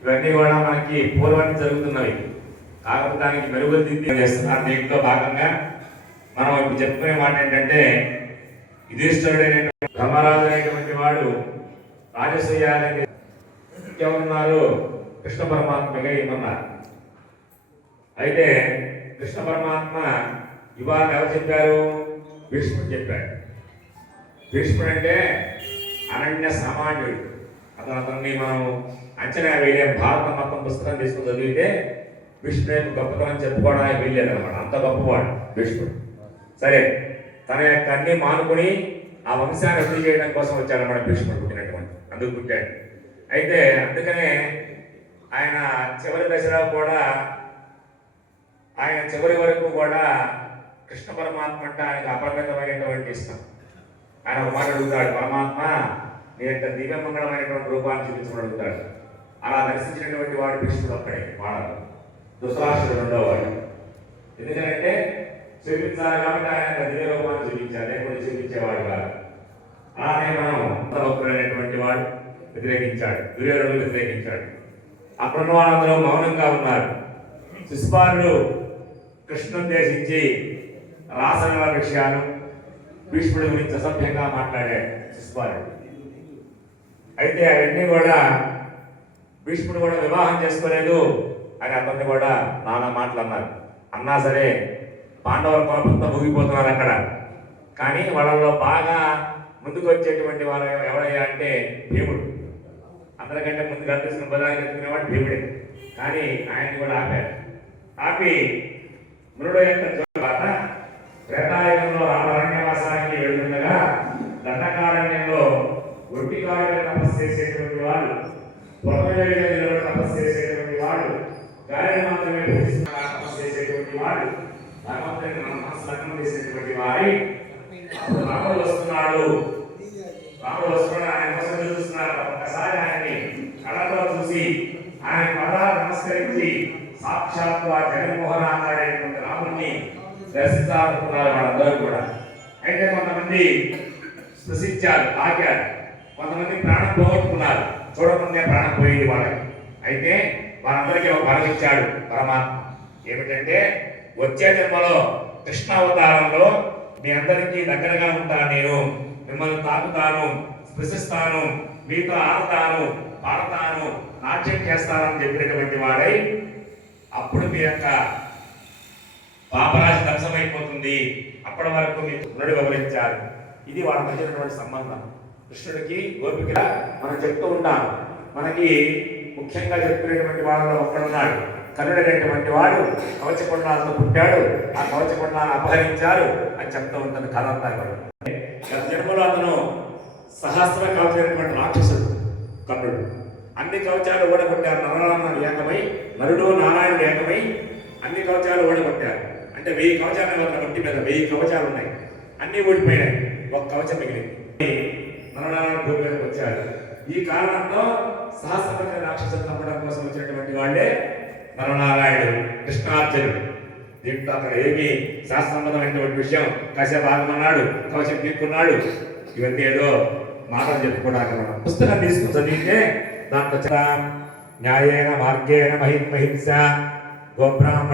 ఇవన్నీ కూడా మనకి పూర్వాన్ని జరుగుతున్నవి. కాకపోతే దానికి మెరుగుదిద్ది చేస్తున్నారు. దీంట్లో భాగంగా మనం ఇప్పుడు చెప్పుకునే మాట ఏంటంటే, యుధిష్ఠిరుడైనటువంటి ధర్మరాజు అనేటువంటి వాడు రాజసూయాలని ఎవరున్నారు, కృష్ణ పరమాత్మగా ఏమన్నారు. అయితే కృష్ణ పరమాత్మ ఇవాళ ఎవరు చెప్పారు, భీష్ముడు చెప్పాడు. భీష్ముడు అంటే అనన్య సామాన్యుడు. అతన్ని మనం అంచనా వేయలేం. భారతం మొత్తం పుస్తకం తీసుకుని చదివితే భీష్ముడు యొక్క గొప్పతనం చెప్పుకోవడానికి వీల్లేదు అనమాట. అంత గొప్పవాడు భీష్ముడు. సరే, తన యొక్క అన్ని మానుకొని ఆ వంశాన్ని వృద్ధి చేయడం కోసం వచ్చాడు అన్నమాట భీష్ముడు. పుట్టినటువంటి అందుకు పుట్టాడు. అయితే అందుకనే ఆయన చివరి దశలో కూడా, ఆయన చివరి వరకు కూడా కృష్ణ పరమాత్మ అంటే ఆయనకు అపరిమితమైనటువంటి ఇష్టం. ఆయన ఒక మాట అడుగుతాడు, పరమాత్మ నీ యొక్క దివ్యమంగళమైనటువంటి రూపాన్ని చూపించమని అడుగుతాడు. అలా దర్శించినటువంటి వాడు భీష్ముడు ఒక్కడే, వాడు ధృతరాష్ట్రుడు రెండో వాడు. ఎందుకంటే చూపించాలి కాబట్టి ఆయన దివ్య రూపాన్ని చూపించాలి, లేకపోతే చూపించేవాడు కాదు. అలానే మనం భక్తుడైనటువంటి వాడు వ్యతిరేకించాడు, దుర్యోధనుడు వ్యతిరేకించాడు. అప్పుడున్న వాళ్ళందరూ మౌనంగా ఉన్నారు. శిశుపాలుడు కృష్ణుని ఉద్దేశించి రాసలీల విషయాలు, భీష్ముడి గురించి అసభ్యంగా మాట్లాడాడు శిశుపాలుడు. అయితే అవన్నీ కూడా భీష్ముడు కూడా వివాహం చేసుకోలేదు అని అతన్ని కూడా నానా మాటలు అన్నారు. అన్నా సరే పాండవుల కోపంతో ముగిపోతున్నారు అక్కడ. కానీ వాళ్ళలో బాగా ముందుకు వచ్చేటువంటి వారు ఎవరయ్యా అంటే భీముడు. అందరికంటే ముందు కనిపిస్తున్న బలాన్ని ఎత్తుకునేవాడు భీముడే. కానీ ఆయన్ని కూడా ఆపారు. ఆపి మునుడు యొక్క తర్వాత త్రేతాయుగంలో రామరణ్యవాసానికి వెళ్తుండగా దండకారణ్యంలో ఒంటికారుగా తపస్సు చేసేటువంటి వాళ్ళు, పొరవేడిలో తపస్సు చేసేటువంటి వాళ్ళు, గాలిని మాత్రమే తపస్సు చేసేటువంటి వాళ్ళు, భగవంతుని మనస్సు లగ్నం చేసేటువంటి వారి రాముడు వస్తున్నాడు. రాముడు వస్తున్నాడు, ఆయన కోసం చూస్తున్నారు. ఒక్కసారి ఆయన్ని కళ్ళతో చూసి ఆయన పదాలు నమస్కరించి సాక్షాత్తు ఆ జగన్మోహన్ అనేటువంటి రాముడిని దర్శించాలనుకున్నారు వాళ్ళందరూ కూడా. అయితే కొంతమంది స్పృశించారు, తాకారు. కొంతమంది ప్రాణం పోగొట్టుకున్నారు, చూడకుండా ప్రాణం పోయింది వాళ్ళకి. అయితే వాళ్ళందరికీ ఒక వరం ఇచ్చాడు పరమాత్మ. ఏమిటంటే, వచ్చే జన్మలో కృష్ణావతారంలో మీ అందరికీ దగ్గరగా ఉంటాను, నేను మిమ్మల్ని తాకుతాను, స్పృశిస్తాను, మీతో ఆడతాను, పాడతాను, నాట్యం చేస్తానని చెప్పినటువంటి వాడై అప్పుడు మీ యొక్క పాపరాశి దర్శనమైపోతుంది. అప్పటి వరకు మీకు పునరుడు వివరించారు. ఇది వాళ్ళ మధ్యనటువంటి సంబంధం. కృష్ణుడికి గోపిక మనం చెప్తూ ఉంటాం. మనకి ముఖ్యంగా చెప్పుకునేటువంటి వాళ్ళలో ఒక్కడున్నాడు, కరుడైనటువంటి వాడు. కవచకొండాలతో పుట్టాడు, ఆ కవచకొండాలను అపహరించారు అని చెప్తూ ఉంటుంది కథ అంతా కూడా. గత జన్మలో అతను సహస్ర కవచమైనటువంటి రాక్షసుడు కర్ణుడు. అన్ని కవచాలు ఓడగొట్టారు. నరనారాయణుడు ఏకమై, నరుడు నారాయణుడు ఏకమై అన్ని కవచాలు ఓడగొట్టారు. అంటే 1000 కవచాలు ఒంటి మీద 1000 కవచాలు ఉన్నాయి, అన్ని ఓడిపోయినాయి, ఒక కవచం మిగిలింది. నరనారాయణ భూమి మీదకి వచ్చాడు. ఈ కారణంతో సహస్రపతి రాక్షసులు చంపడం కోసం వచ్చినటువంటి వాళ్ళే నరనారాయణుడు, కృష్ణార్జునుడు. దీంట్లో అక్కడ ఏమి శాస్త్రబద్ధమైనటువంటి విషయం, కాసేపు ఆగమన్నాడు, కవచం తీసుకున్నాడు, ఇవన్నీ ఏదో మాటలు చెప్పుకోవడానికి. పుస్తకం తీసుకుని చదివితే దాంట్లో న్యాయేన మార్గేణ మహింస గోబ్రాహ్మణ